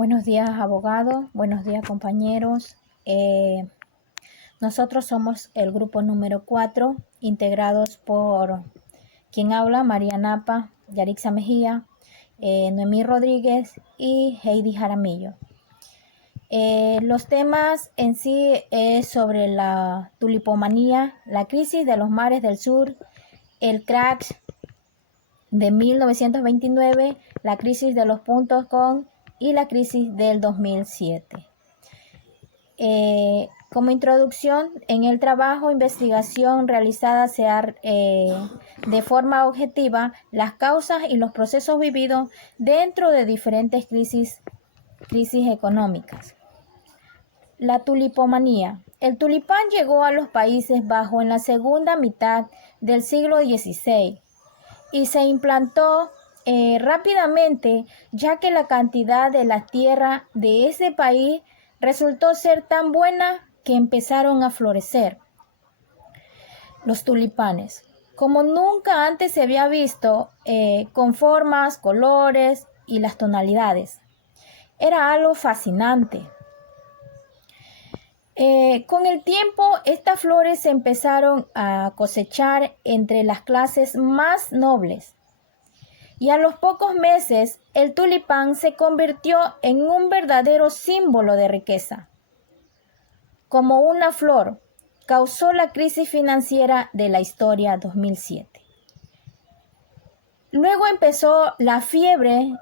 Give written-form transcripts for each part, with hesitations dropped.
Buenos días, abogado. Buenos días, compañeros. Nosotros somos el grupo número 4, integrados por quien habla, María Napa, Yarixa Mejía, Noemí Rodríguez y Heidi Jaramillo. Los temas en sí es sobre la tulipomanía, la crisis de los mares del sur, el crack de 1929, la crisis de los puntos com y la crisis del 2007. Como introducción, en el trabajo investigación realizada se ha de forma objetiva las causas y los procesos vividos dentro de diferentes crisis económicas. La tulipomanía. El tulipán llegó a los Países Bajos en la segunda mitad del siglo XVI y se implantó rápidamente, ya que la cantidad de la tierra de ese país resultó ser tan buena que empezaron a florecer los tulipanes, como nunca antes se había visto, con formas, colores y las tonalidades. Era algo fascinante. Con el tiempo, estas flores se empezaron a cosechar entre las clases más nobles. Y a los pocos meses, el tulipán se convirtió en un verdadero símbolo de riqueza. Como una flor, causó la crisis financiera de la historia 2007. Luego empezó la fiebre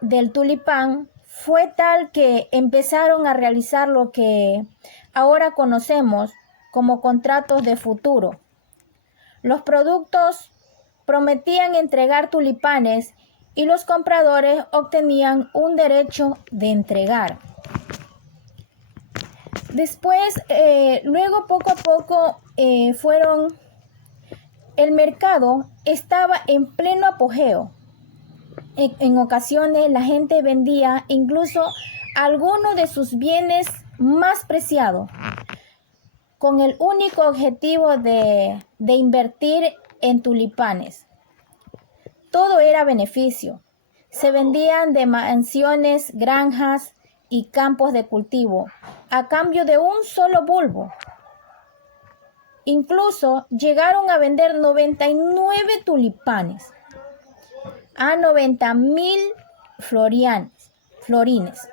del tulipán, fue tal que empezaron a realizar lo que ahora conocemos como contratos de futuro. Los productos prometían entregar tulipanes y los compradores obtenían un derecho de entregar. Después, luego poco a poco el mercado estaba en pleno apogeo. En ocasiones la gente vendía incluso algunos de sus bienes más preciados con el único objetivo de invertir en tulipanes. Todo era beneficio. Se vendían de mansiones, granjas y campos de cultivo a cambio de un solo bulbo. Incluso llegaron a vender 99 tulipanes a 90,000 florines.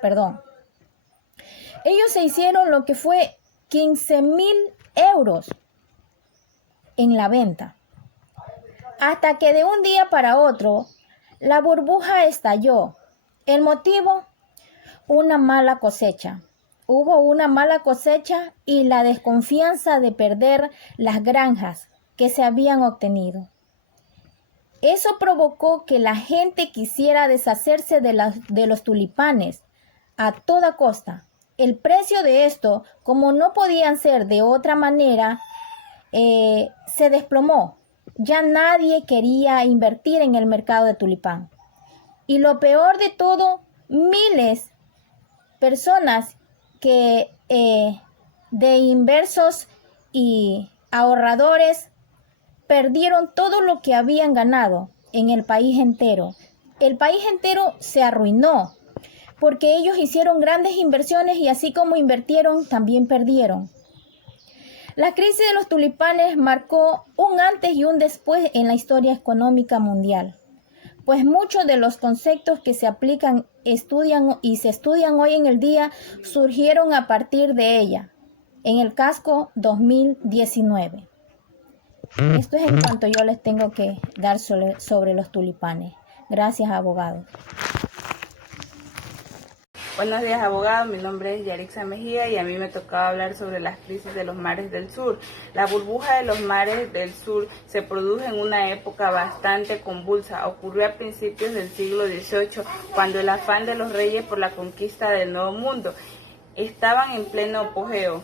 Ellos se hicieron lo que fue 15,000 euros en la venta. Hasta que de un día para otro, la burbuja estalló. El motivo, una mala cosecha. Hubo una mala cosecha y la desconfianza de perder las granjas que se habían obtenido. Eso provocó que la gente quisiera deshacerse de los tulipanes a toda costa. El precio de esto, como no podían ser de otra manera, se desplomó. Ya nadie quería invertir en el mercado de tulipán. Y lo peor de todo, miles de personas de inversos y ahorradores perdieron todo lo que habían ganado en el país entero. El país entero se arruinó porque ellos hicieron grandes inversiones y así como invirtieron, también perdieron. La crisis de los tulipanes marcó un antes y un después en la historia económica mundial, pues muchos de los conceptos que se aplican, se estudian hoy en el día surgieron a partir de ella, en el casco 2019. Esto es en cuanto yo les tengo que dar sobre los tulipanes. Gracias, abogado. Buenos días, abogado. Mi nombre es Yarixa Mejía y a mí me tocaba hablar sobre las crisis de los mares del sur. La burbuja de los mares del sur se produjo en una época bastante convulsa. Ocurrió a principios del siglo XVIII, cuando el afán de los reyes por la conquista del Nuevo Mundo estaban en pleno apogeo.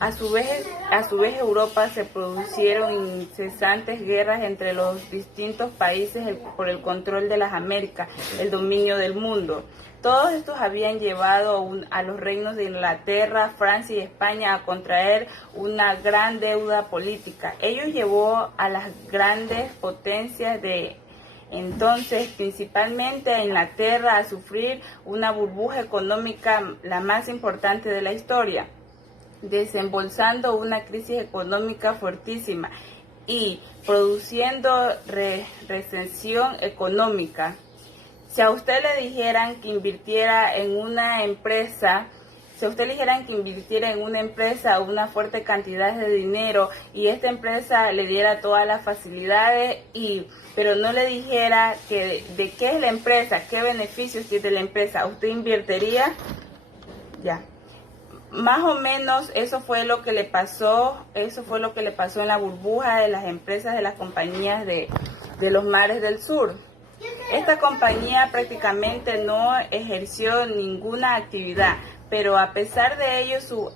A su vez Europa se produjeron incesantes guerras entre los distintos países por el control de las Américas, el dominio del mundo. Todos estos habían llevado a los reinos de Inglaterra, Francia y España a contraer una gran deuda política. Ello llevó a las grandes potencias de entonces principalmente a Inglaterra a sufrir una burbuja económica la más importante de la historia, desembolsando una crisis económica fuertísima y produciendo recesión económica. Si a usted le dijeran que invirtiera en una empresa, una fuerte cantidad de dinero y esta empresa le diera todas las facilidades, pero no le dijera de qué es la empresa, qué beneficios tiene la empresa, ¿usted invertiría? Ya. Más o menos eso fue lo que le pasó en la burbuja de las empresas, de las compañías de los mares del sur. Esta compañía prácticamente no ejerció ninguna actividad, pero a pesar de ello sus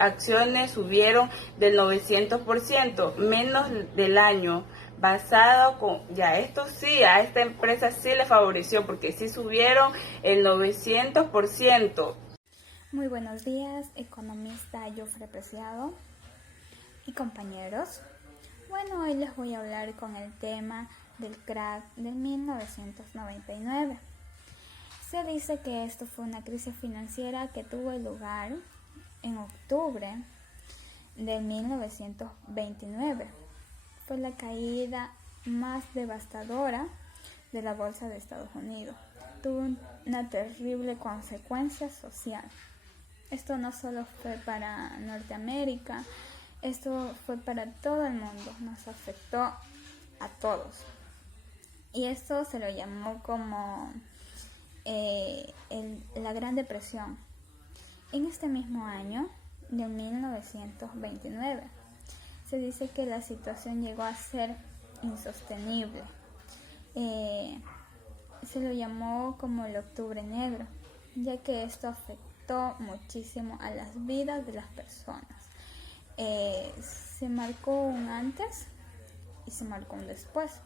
acciones subieron del 900%, menos del año, a esta empresa sí le favoreció porque sí subieron el 900%. Muy buenos días, economista Jofre Preciado y compañeros. Bueno, hoy les voy a hablar con el tema del crack de 1999. Se dice que esto fue una crisis financiera que tuvo lugar en octubre de 1929. Fue la caída más devastadora de la bolsa de Estados Unidos. Tuvo una terrible consecuencia social. Esto no solo fue para Norteamérica, esto fue para todo el mundo, nos afectó a todos. Y esto se lo llamó como la Gran Depresión. En este mismo año, de 1929, se dice que la situación llegó a ser insostenible. Se lo llamó como el Octubre Negro, ya que esto afectó muchísimo a las vidas de las personas. Se marcó un antes y se marcó un después.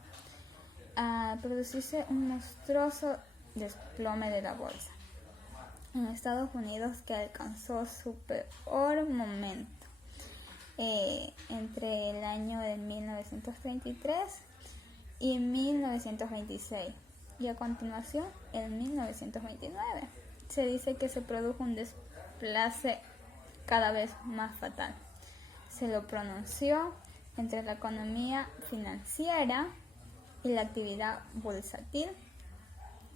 A producirse un monstruoso desplome de la bolsa en Estados Unidos, que alcanzó su peor momento entre el año de 1933 y 1926, y a continuación en 1929 se dice que se produjo un desplace cada vez más fatal. Se lo pronunció entre la economía financiera y la actividad bursátil,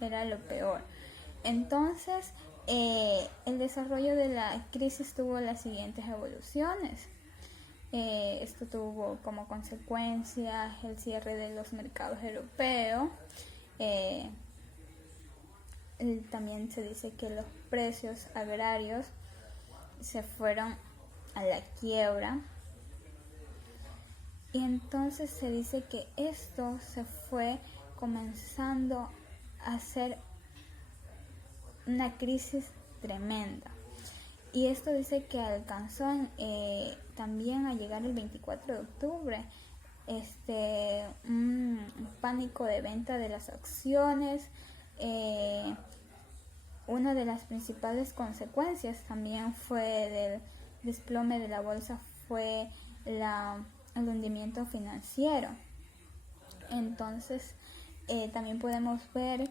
era lo peor. Entonces, el desarrollo de la crisis tuvo las siguientes evoluciones. Esto tuvo como consecuencia el cierre de los mercados europeos. También se dice que los precios agrarios se fueron a la quiebra. Y entonces se dice que esto se fue comenzando a ser una crisis tremenda. Y esto dice que alcanzó también a llegar el 24 de octubre un pánico de venta de las acciones. Una de las principales consecuencias también fue del desplome de la bolsa fue el hundimiento financiero. Entonces también podemos ver,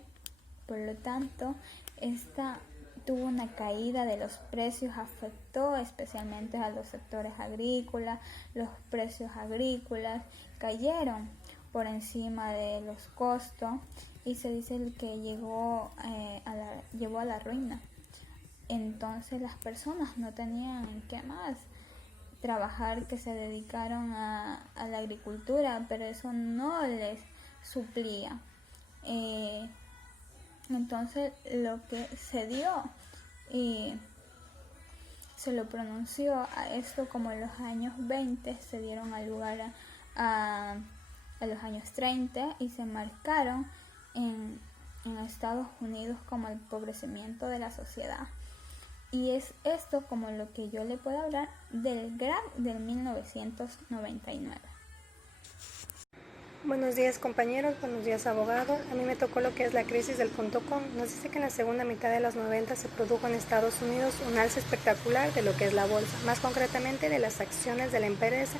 por lo tanto, esta tuvo una caída de los precios, afectó especialmente a los sectores agrícolas. Los precios agrícolas cayeron por encima de los costos y se dice que llevó a la ruina. Entonces las personas no tenían en qué más trabajar, que se dedicaron a la agricultura, pero eso no les suplía. Entonces lo que se dio y se lo pronunció a esto como en los años 20, se dieron al lugar a los años 30 y se marcaron en Estados Unidos como el empobrecimiento de la sociedad. Y es esto como lo que yo le puedo hablar del GRAC del 1999. Buenos días compañeros, buenos días abogado. A mí me tocó lo que es la crisis del .com. Nos dice que en la segunda mitad de los 90 se produjo en Estados Unidos un alza espectacular de lo que es la bolsa, más concretamente de las acciones de la empresa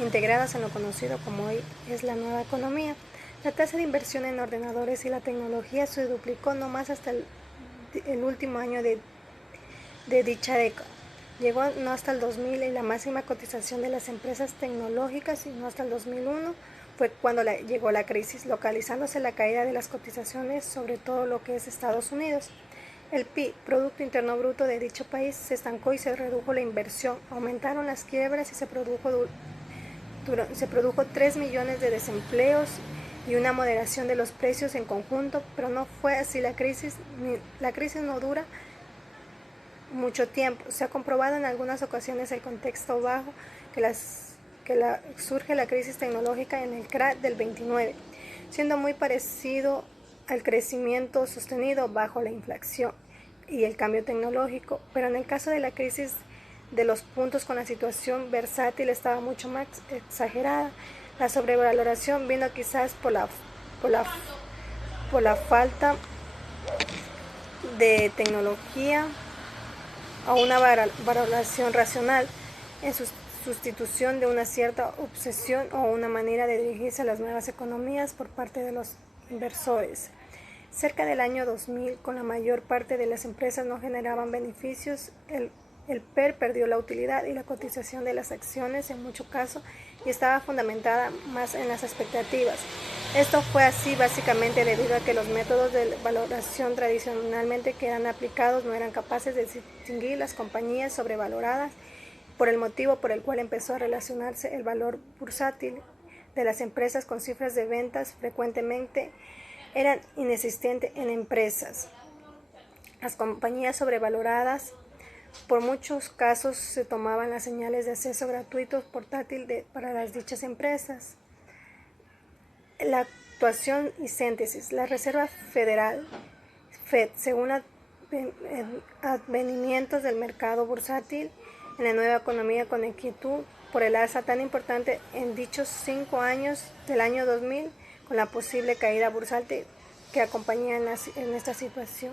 integradas en lo conocido como hoy es la nueva economía. La tasa de inversión en ordenadores y la tecnología se duplicó no más hasta el último año de dicha década. Llegó no hasta el 2000 y la máxima cotización de las empresas tecnológicas y no hasta el 2001 fue cuando llegó la crisis, localizándose la caída de las cotizaciones sobre todo lo que es Estados Unidos. El PIB, Producto Interno Bruto de dicho país, se estancó y se redujo la inversión, aumentaron las quiebras y se produjo 3 millones de desempleos y una moderación de los precios en conjunto, pero no fue así la crisis no dura mucho tiempo. Se ha comprobado en algunas ocasiones el contexto bajo surge la crisis tecnológica en el crack del 29, siendo muy parecido al crecimiento sostenido bajo la inflación y el cambio tecnológico, pero en el caso de la crisis de los puntos con la situación versátil estaba mucho más exagerada. La sobrevaloración vino quizás por la falta de tecnología o una valoración racional en sustitución de una cierta obsesión o una manera de dirigirse a las nuevas economías por parte de los inversores. Cerca del año 2000, con la mayor parte de las empresas no generaban beneficios, el PER perdió la utilidad y la cotización de las acciones en muchos casos y estaba fundamentada más en las expectativas. Esto fue así básicamente debido a que los métodos de valoración tradicionalmente que eran aplicados no eran capaces de distinguir las compañías sobrevaloradas, por el motivo por el cual empezó a relacionarse el valor bursátil de las empresas con cifras de ventas frecuentemente eran inexistentes en empresas. Las compañías sobrevaloradas por muchos casos se tomaban las señales de acceso gratuito portátil para las dichas empresas. La actuación y síntesis. La Reserva Federal, Fed, según advenimientos del mercado bursátil en la nueva economía con inquietud por el alza tan importante en dichos 5 años del año 2000, con la posible caída bursátil que acompaña en esta situación.